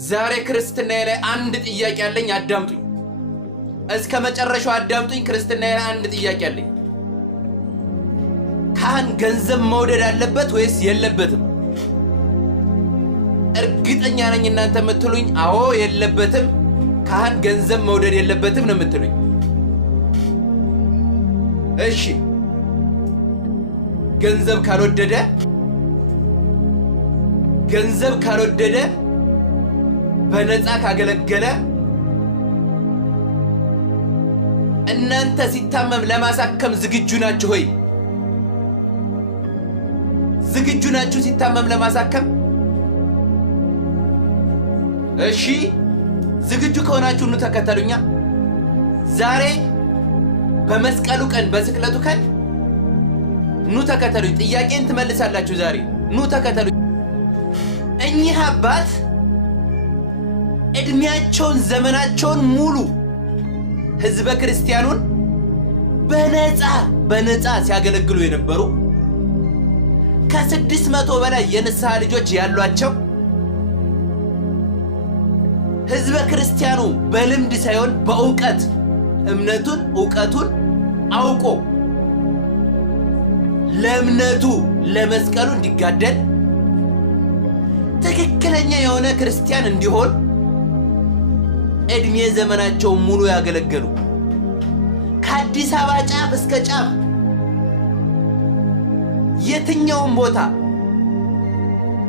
ዛሬ ክርስትናዬ ላይ አንድ ጥያቄ አለኝ። አዳምጡኝ፣ እስከ መጨረሻው አዳምጡኝ። ክርስትናዬ ላይ አንድ ጥያቄ አለኝ። ካህን ገንዘብ መውደድ አለበት ወይስ የለበትም? እርግጠኛ ነኝ እናንተ የምትሉኝ አዎ የለበትም፣ ካህን ገንዘብ መውደድ የለበትም ነው የምትሉኝ። እሺ ገንዘብ ካልወደደ በነፃ ካገለገለ እናንተ ሲታመም ለማሳከም ዝግጁ ናችሁ ሆይ? ዝግጁ ናችሁ ሲታመም ለማሳከም? እሺ ዝግጁ ከሆናችሁ ኑ ተከተሉኛ። ዛሬ በመስቀሉ ቀን በስቅለቱ ቀን ኑ ተከተሉኝ። ጥያቄን ትመልሳላችሁ። ዛሬ ኑ ተከተሉኝ። እኚህ አባት እድሜያቸውን ዘመናቸውን ሙሉ ህዝበ ክርስቲያኑን በነፃ ሲያገለግሉ የነበሩ ከ600 በላይ የንስሐ ልጆች ያሏቸው ህዝበ ክርስቲያኑ በልምድ ሳይሆን በእውቀት እውቀቱን አውቆ ለእምነቱ ለመስቀሉ እንዲጋደል ትክክለኛ የሆነ ክርስቲያን እንዲሆን እድሜ ዘመናቸው ሙሉ ያገለገሉ ከአዲስ አበባ ጫፍ እስከ ጫፍ የትኛውም ቦታ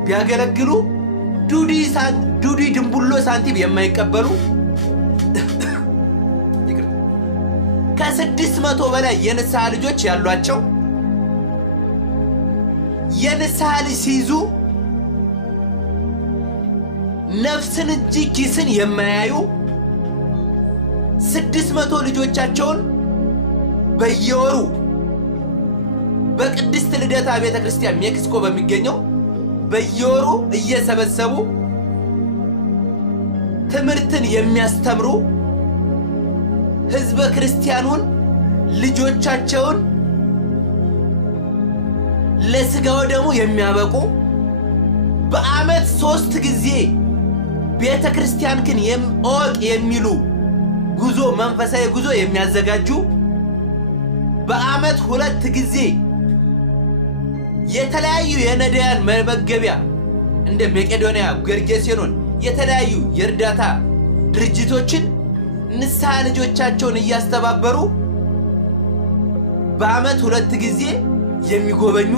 ቢያገለግሉ ዱዲ ድንቡሎ ሳንቲም የማይቀበሉ ከ600 በላይ የንስሐ ልጆች ያሏቸው የንስሐ ልጅ ሲይዙ ነፍስን እንጂ ኪስን የማያዩ 600 ልጆቻቸውን በየወሩ በቅድስት ልደታ ቤተክርስቲያን ሜክሲኮ በሚገኘው በየወሩ እየሰበሰቡ ትምህርትን የሚያስተምሩ ህዝበ ክርስቲያኑን ልጆቻቸውን ለስጋው ደሙ የሚያበቁ በአመት 3 ጊዜ ቤተክርስቲያንክን እወቅ የሚሉ ጉዞ መንፈሳዊ ጉዞ የሚያዘጋጁ በአመት 2 ጊዜ የተለያዩ የነዳያን መመገቢያ እንደ መቄዶንያ፣ ገርጌሴኖን የተለያዩ የእርዳታ ድርጅቶችን ንስሐ ልጆቻቸውን እያስተባበሩ በአመት 2 ጊዜ የሚጎበኙ